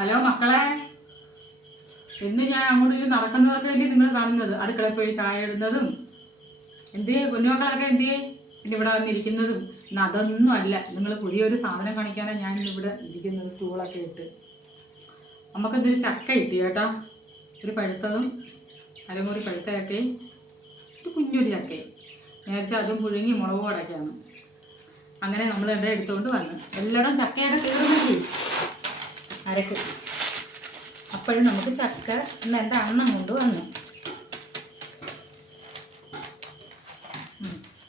Hello മക്കളെ, ഇന്ന് ഞാൻ അങ്ങോട്ട് നടക്കുന്നതൊക്കെ അല്ലേ നിങ്ങൾ കാണുന്നത്? അടുക്കളയിൽ പോയി ചായ ഇടുന്നതും എന്തിയേ കുഞ്ഞുമക്കളൊക്കെ എന്തിയേ പിന്നെ ഇവിടെ വന്നിരിക്കുന്നതും. ഇന്ന് അതൊന്നും അല്ല, നിങ്ങൾ പുതിയൊരു സാധനം കാണിക്കാനാണ് ഞാൻ ഇവിടെ ഇരിക്കുന്നത്, സ്റ്റൂളൊക്കെ ഇട്ട്. നമുക്കെന്തൊരു ചക്ക കിട്ടി കേട്ടോ, ഒരു പഴുത്തതും അരമുറി പഴുത്ത ചക്കയും ഒരു കുഞ്ഞൊരു ചക്കയും. നേരിച്ച് അതും പുഴുങ്ങി മുളക് അടയ്ക്കാണ്. അങ്ങനെ നമ്മൾ ഇവിടെ എടുത്തുകൊണ്ട് വന്നു. എല്ലായിടും ചക്കയൊക്കെ തീർന്നില്ലേ അരക്ക്. അപ്പോഴും നമുക്ക് ചക്ക ഇന്ന് എൻ്റെ അണ്ണം കൊണ്ട് വന്നു.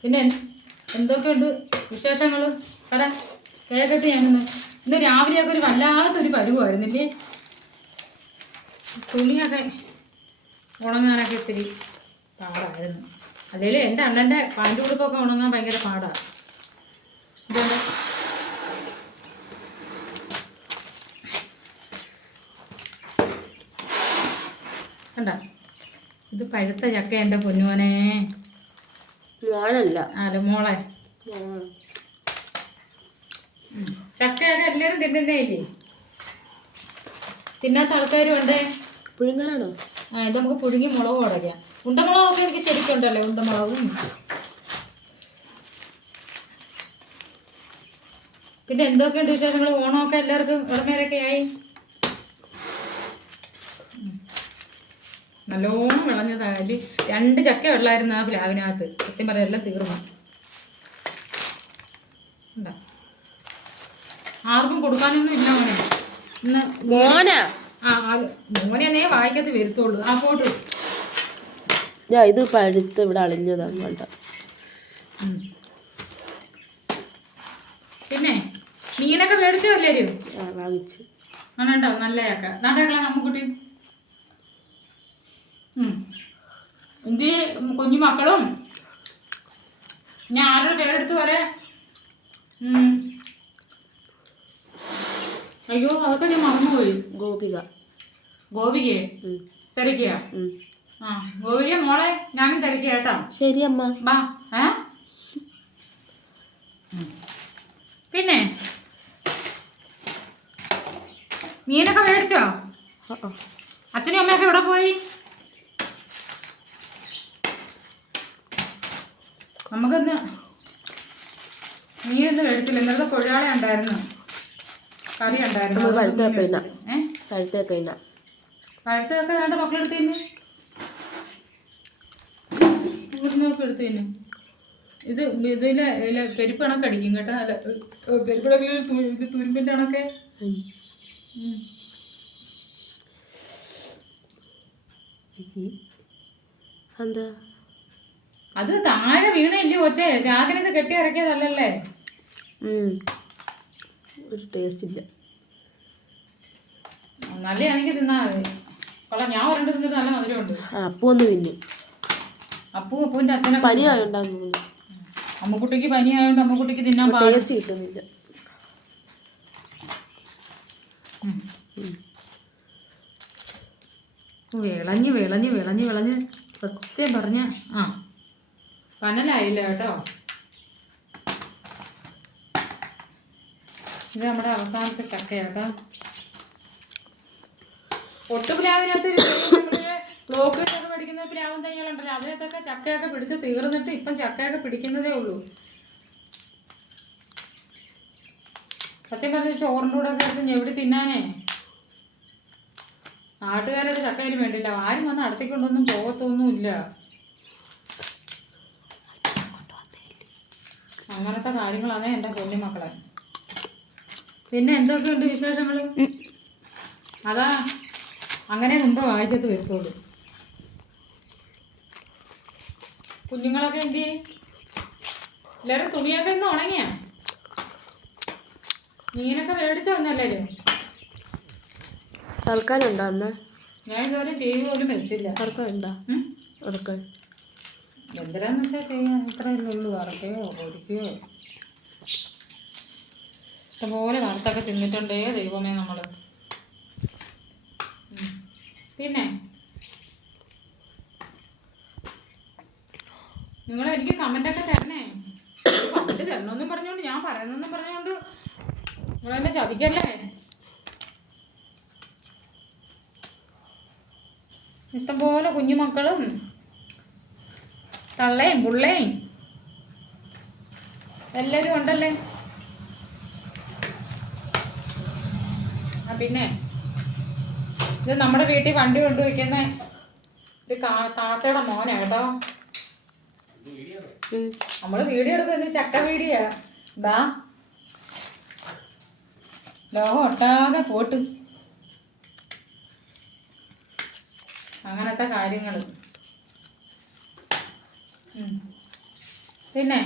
പിന്നെ എന്തൊക്കെയുണ്ട് വിശേഷങ്ങൾ? കട കേട്ടിട്ട് ഇന്ന് രാവിലെയൊക്കെ ഒരു വല്ലാത്തൊരു പരുവായിരുന്നില്ലേ? തുണിയൊക്കെ ഉണങ്ങാനൊക്കെ ഇത്തിരി പാടായിരുന്നു. അല്ലെങ്കിൽ എൻ്റെ അണ്ണൻ്റെ പാൻറ് ഉടുപ്പൊക്കെ ഉണങ്ങാൻ ഭയങ്കര പാടാണ്. ഇതുകൊണ്ട് കണ്ട, ഇത് പഴുത്ത ചക്ക എൻ്റെ പൊന്നുമോനെ. മോനല്ല, അല്ല മോളെ. ചക്കയൊക്കെ എല്ലാവരും തിന്നുന്നേ ഇല്ലേ? തിന്നാത്ത ആൾക്കാരും ഉണ്ട്. പുഴുങ്ങാനാണോ? ഇത് നമുക്ക് പുഴുങ്ങി മുളക് ഉടയ്ക്കാം. ഉണ്ടമുളകൊക്കെ എനിക്ക് ശരിക്കുണ്ടല്ലോ, ഉണ്ടമുളകും. പിന്നെ എന്തൊക്കെയുണ്ട് വിശേഷങ്ങൾ? ഓണമൊക്കെ എല്ലാവർക്കും ഇടമേരൊക്കെ ആയി. നല്ലോണം വിളഞ്ഞതായാലും 2 ചക്ക വെള്ളമായിരുന്നു ആ പ്ലാവിനകത്ത്. സത്യം പറയാം, എല്ലാം തീർന്നു. ആർക്കും കൊടുക്കാനൊന്നും ഇല്ല മോനെ ഇന്ന്. മോനെ വായിക്കത്ത് വരുത്തുള്ളൂ. ആ പോട്ട് ഇത് പഴുത്ത് ഇവിടെ അളിഞ്ഞതാണ് വേണ്ട. പിന്നെ മീനൊക്കെ മേടിച്ചോ എല്ലാവരും? വാങ്ങിച്ചു. ആണോ? നല്ല ചക്ക. നാട്ടേക്കളെ അമ്മക്കുട്ടി എന്ത് കുഞ്ഞു മക്കളും. ഞാൻ ആരുടെ പേരെടുത്ത് പറയാം? അയ്യോ, അതൊക്കെ ഞാൻ മറന്നുപോയി. ഗോപികയെ തിരക്കിയ? ഗോപിക മോളെ, ഞാനും തിരക്കിയ കേട്ടോ. ശരി അമ്മ. ബാ. പിന്നെ മീനൊക്കെ മേടിച്ചോ? അച്ഛനും അമ്മയൊക്കെ എവിടെ പോയി? നമുക്കൊന്ന് മീനൊന്നും മേടിച്ചില്ല. ഇന്നത്തെ കൊഴാള ഉണ്ടായിരുന്നു, കറി ഉണ്ടായിരുന്നു. പഴുത്തൊക്കെ വേണ്ട മക്കളെടുത്ത് തന്നെ ഇവിടുന്നൊക്കെ എടുത്ത് തന്നെ. ഇതിലെ പെരുപ്പ് കണക്ക് അടിക്കും കേട്ടോ. അല്ല, പെരുപ്പിടക്കിൽ ഇത് തുരുമ്പിൻ്റെ കണക്കെ. എന്താ അത് താഴെ വീണല്ലേ ഒച്ചേ? ചാക്കിനൊക്കെ കെട്ടി ഇറക്കിയതല്ലേ? ഒരു ടേസ്റ്റ് ഇല്ല. നല്ല എനിക്ക് തിന്നാ മതി. കൊള്ളാം. ഞാൻ ഒരെണ്ണം തിന്നിട്ട് നല്ല മധുരമുണ്ട്. അപ്പു ഒന്ന് തിന്നു. അപ്പുവിൻ്റെ അച്ഛനെ പനി ആയോണ്ടാന്ന്. അമ്മക്കുട്ടിക്ക് പനി ആയതുകൊണ്ട് അമ്മക്കുട്ടിക്ക് തിന്നാൻ ടേസ്റ്റ് കിട്ടുന്നില്ല. വിളഞ്ഞ് സത്യം പറഞ്ഞ പനലായില്ല കേട്ടോ. ഇത് നമ്മുടെ അവസാനത്തെ ചക്കയാട്ടോ. ഒട്ടുപ്ലാവിനകത്ത് ബ്ലോക്കിലൊക്കെ പിടിക്കുന്ന പ്ലാവും തൈകളുണ്ടല്ലോ, അതിനകത്തൊക്കെ ചക്കയൊക്കെ പിടിച്ച് തീർന്നിട്ട് ഇപ്പം ചക്കയൊക്കെ പിടിക്കുന്നതേ ഉള്ളൂ. സത്യം പറഞ്ഞ ചോറിൻ്റെ കൂടെ ഒക്കെ എടുത്ത് ഞെവിടി തിന്നാനേ നാട്ടുകാരുടെ ചക്കയിന് വേണ്ടില്ല. ആരും വന്ന് അടുത്തേക്കൊണ്ടൊന്നും പോകത്തൊന്നുമില്ല. അങ്ങനത്തെ കാര്യങ്ങളാണ് എൻ്റെ പൊന്നുമക്കളെ. പിന്നെ എന്തൊക്കെയുണ്ട് വിശേഷങ്ങൾ? അതാ അങ്ങനെ മുമ്പ് വായിക്കത്ത് വരുത്തുള്ളൂ. കുഞ്ഞുങ്ങളൊക്കെ എന്ത് ചെയ്യും? എല്ലാവരും തുണിയൊക്കെ ഇന്ന് ഉണങ്ങിയാ? മീനൊക്കെ മേടിച്ചു വന്നല്ലാരും? തൽക്കാലുണ്ടോ അമ്മ? ഞാൻ ഇതുവരെ ടി വി പോലും വെച്ചില്ല. ഉണ്ടോ? എന്തിനാന്ന് വെച്ചാൽ ചെയ്യാൻ ഇത്രയല്ലേ ഉള്ളൂ. വറക്കുകയോ പൊരിക്കുകയോ ഇഷ്ടംപോലെ വറുത്തൊക്കെ തിന്നിട്ടുണ്ടേ ദൈവമേ നമ്മൾ. പിന്നെ നിങ്ങൾ എനിക്ക് കമൻ്റൊക്കെ തരണേ. കമൻറ്റ് തരണമെന്നും പറഞ്ഞുകൊണ്ട് ഞാൻ പറയുന്നെന്നും പറഞ്ഞുകൊണ്ട് നിങ്ങളെന്നെ ചതിക്കല്ലേ. ഇഷ്ടംപോലെ കുഞ്ഞുമക്കളും തള്ളയും പുള്ളയും എല്ലാവരും ഉണ്ടല്ലേ. ആ പിന്നെ ഇത് നമ്മുടെ വീട്ടിൽ വണ്ടി കൊണ്ടുവയ്ക്കുന്ന ഒരു താത്തയുടെ മോനാ കേട്ടോ. നമ്മള് വീഡിയോ എടുക്കുന്നത് ചക്ക വീഡിയോ. ഇതാ ലോകം ഒട്ടാകെ പോട്ട് അങ്ങനത്തെ കാര്യങ്ങൾ. പിന്നെ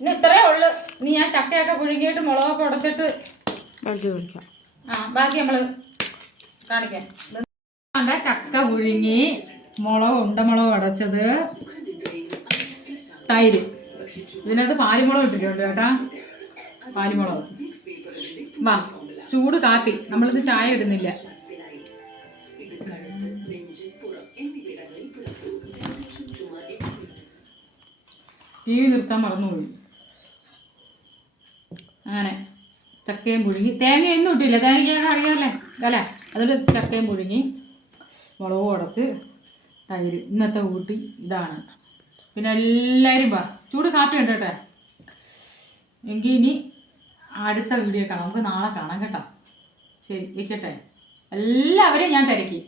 ഇനി ഇത്രയേ ഉള്ളു. ഇനി ഞാൻ ചക്കയൊക്കെ പുഴുങ്ങിയിട്ട് മുളകൊക്കെ ഉടച്ചിട്ട് ബാക്കി നമ്മൾ കാണിക്കാം. ചക്ക പുഴുങ്ങി, മുളക് ഉണ്ടമുളക് ഉടച്ചത്, തൈര്, ഇതിനകത്ത് പാലിമുളക് ഇട്ടിട്ടുണ്ട് കേട്ടാ. പാലിമുളക്. വാ, ചൂട് കാപ്പി. നമ്മളിത് ചായ ഇടുന്നില്ല. ടി വി നിർത്താൻ മറന്നുപോയി. അങ്ങനെ ചക്കയും പുഴുങ്ങി, തേങ്ങയൊന്നും ഇട്ടില്ല. തേങ്ങയൊക്കെ അറിയാമല്ലേ അല്ലേ. അതിൽ ചക്കയും പുഴുങ്ങി, മുളക് ഉടച്ച്, തൈര്. ഇന്നത്തെ ഊട്ടി ഇതാണ്. പിന്നെ എല്ലാവരും വാ, ചൂട് കാപ്പി ഉണ്ട് കേട്ടെ. എങ്കിൽ ഇനി അടുത്ത വീഡിയോ കാണാം. നമുക്ക് നാളെ കാണാം കേട്ടോ. ശരി, വെക്കട്ടെ. എല്ലാവരെയും ഞാൻ തിരക്കി.